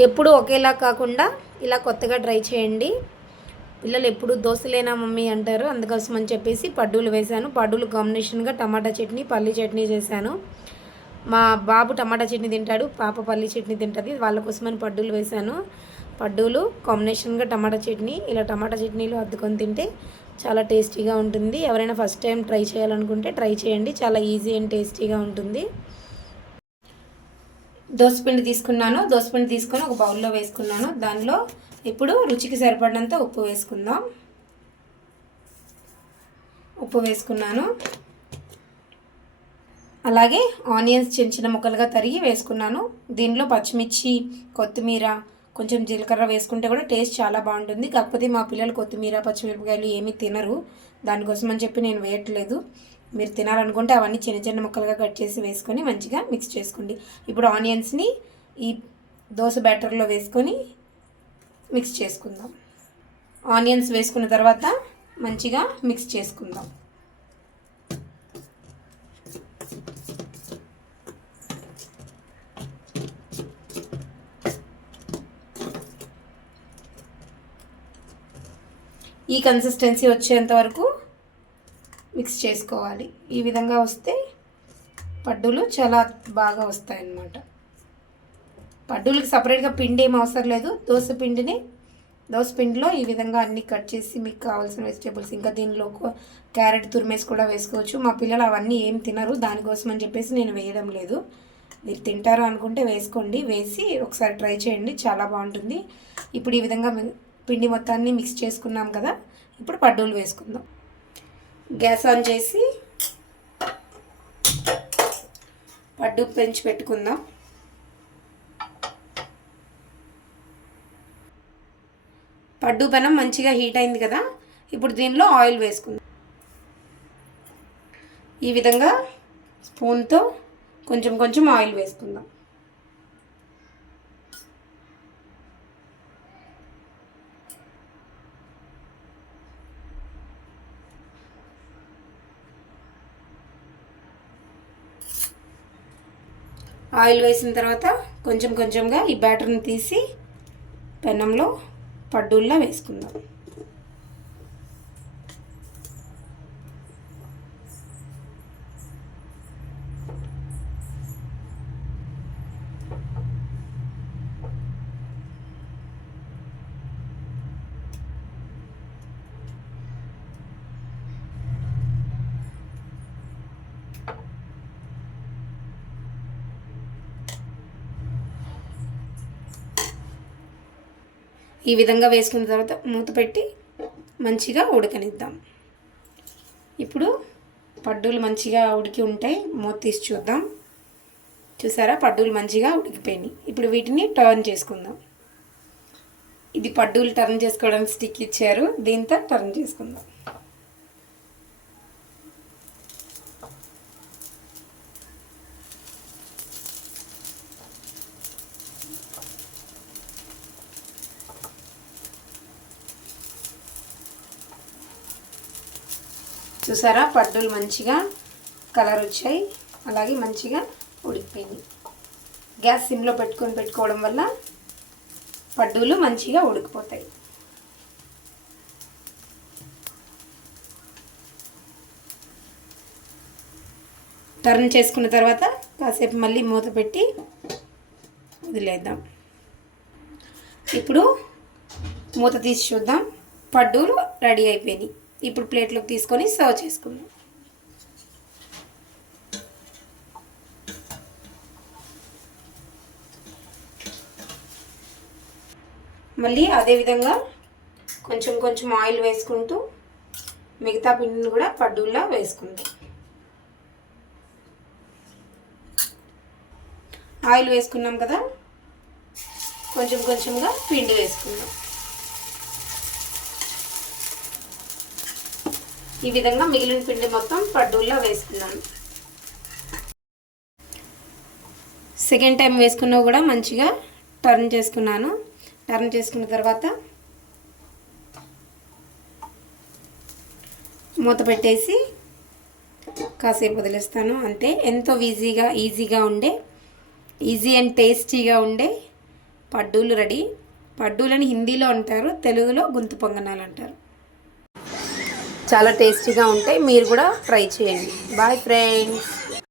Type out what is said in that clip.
ఎప్పుడు ఒకేలా కాకుండా ఇలా కొత్తగా ట్రై చేయండి. పిల్లలు ఎప్పుడు దోశలేనా మమ్మీ అంటారు. అందుకోసం అని చెప్పేసి పడ్డూలు వేశాను. పడ్డూలు కాంబినేషన్గా టమాటా చట్నీ, పల్లీ చట్నీ చేశాను. మా బాబు టమాటా చట్నీ తింటాడు, పాప పల్లీ చట్నీ తింటుంది. వాళ్ళ కోసమని పడ్డూలు వేశాను. పడ్డూలు కాంబినేషన్గా టమాటా చట్నీ. ఇలా టమాటా చట్నీలో అద్దుకొని తింటే చాలా టేస్టీగా ఉంటుంది. ఎవరైనా ఫస్ట్ టైం ట్రై చేయాలనుకుంటే ట్రై చేయండి. చాలా ఈజీ అండ్ టేస్టీగా ఉంటుంది. దోసపిండి తీసుకున్నాను. దోసపిండి తీసుకొని ఒక బౌల్లో వేసుకున్నాను. దానిలో ఇప్పుడు రుచికి సరిపడినంత ఉప్పు వేసుకుందాం. ఉప్పు వేసుకున్నాను. అలాగే ఆనియన్స్ చిన్న చిన్న ముక్కలుగా తరిగి వేసుకున్నాను. దీనిలో పచ్చిమిర్చి, కొత్తిమీర, కొంచెం జీలకర్ర వేసుకుంటే కూడా టేస్ట్ చాలా బాగుంటుంది. కాకపోతే మా పిల్లలు కొత్తిమీర, పచ్చిమిరపకాయలు ఏమీ తినరు. దానికోసం అని చెప్పి నేను వేయట్లేదు. మీరు తినాలనుకుంటే అవన్నీ చిన్న చిన్న ముక్కలుగా కట్ చేసి వేసుకొని మంచిగా మిక్స్ చేసుకోండి. ఇప్పుడు ఆనియన్స్ని ఈ దోశ బ్యాటర్లో వేసుకొని మిక్స్ చేసుకుందాం. ఆనియన్స్ వేసుకున్న తర్వాత మంచిగా మిక్స్ చేసుకుందాం. ఈ కన్సిస్టెన్సీ వచ్చేంత వరకు మిక్స్ చేసుకోవాలి. ఈ విధంగా వస్తే పడ్డూలు చాలా బాగా వస్తాయన్నమాట. పడ్డూలకి సపరేట్గా పిండి ఏం అవసరం లేదు. దోశ పిండిలో ఈ విధంగా అన్నీ కట్ చేసి మీకు కావాల్సిన వెజిటేబుల్స్, ఇంకా దీనిలో క్యారెట్ తురిమేసి కూడా వేసుకోవచ్చు. మా పిల్లలు అవన్నీ ఏం తినరు. దానికోసం అని చెప్పేసి నేను వేయడం లేదు. మీరు తింటారు అనుకుంటే వేసుకోండి. వేసి ఒకసారి ట్రై చేయండి, చాలా బాగుంటుంది. ఇప్పుడు ఈ విధంగా పిండి మొత్తాన్ని మిక్స్ చేసుకున్నాం కదా. ఇప్పుడు పడ్డూలు వేసుకుందాం. గ్యాస్ ఆన్ చేసి పడ్డు పెంచి పెట్టుకుందాం. పడ్డు పెనం మంచిగా హీట్ అయింది కదా. ఇప్పుడు దీనిలో ఆయిల్ వేసుకుందాం. ఈ విధంగా స్పూన్తో కొంచెం కొంచెం ఆయిల్ వేసుకుందాం. ఆయిల్ వేసిన తర్వాత కొంచెం కొంచెంగా ఈ బ్యాటర్ని తీసి పెనంలో పడ్డూల్లా వేసుకుందాం. ఈ విధంగా వేసుకున్న తర్వాత మూత పెట్టి మంచిగా ఉడకనిద్దాం. ఇప్పుడు పడ్డూలు మంచిగా ఉడికి ఉంటాయి. మూత తీసి చూద్దాం. చూసారా, పడ్డూలు మంచిగా ఉడికిపోయినాయి. ఇప్పుడు వీటిని టర్న్ చేసుకుందాం. ఇది పడ్డూలు టర్న్ చేసుకోవడానికి స్టిక్ ఇచ్చారు. దీంతో టర్న్ చేసుకుందాం. చూసారా, పడ్డూలు మంచిగా కలర్ వచ్చాయి. అలాగే మంచిగా ఉడికిపోయింది. గ్యాస్ సిమ్లో పెట్టుకోవడం వల్ల పడ్డూలు మంచిగా ఉడికిపోతాయి. టర్న్ చేసుకున్న తర్వాత కాసేపు మళ్ళీ మూత పెట్టి వదిలేద్దాం. ఇప్పుడు మూత తీసి చూద్దాం. పడ్డూలు రెడీ అయిపోయినాయి. ఇప్పుడు ప్లేట్లోకి తీసుకొని సర్వ్ చేసుకుందాం. మళ్ళీ అదేవిధంగా కొంచెం కొంచెం ఆయిల్ వేసుకుంటూ మిగతా పిండిని కూడా పడ్డూల్లా వేసుకుందాం. ఆయిల్ వేసుకున్నాం కదా, కొంచెం కొంచెంగా పిండి వేసుకుందాం. ఈ విధంగా మిగిలిన పిండి మొత్తం పడ్డూల్లో వేసుకున్నాను. సెకండ్ టైం వేసుకున్నా కూడా మంచిగా టర్న్ చేసుకున్నాను. టర్న్ చేసుకున్న తర్వాత మూత పెట్టేసి కాసేపు వదిలేస్తాను. అంతే. ఎంతో ఈజీ అండ్ టేస్టీగా ఉండే పడ్డూలు రెడీ. పడ్డూలని హిందీలో అంటారు, తెలుగులో గుంత పొంగనాలు అంటారు. చాలా టేస్టీగా ఉంటాయి, మీరు కూడా ట్రై చేయండి. Bye friends.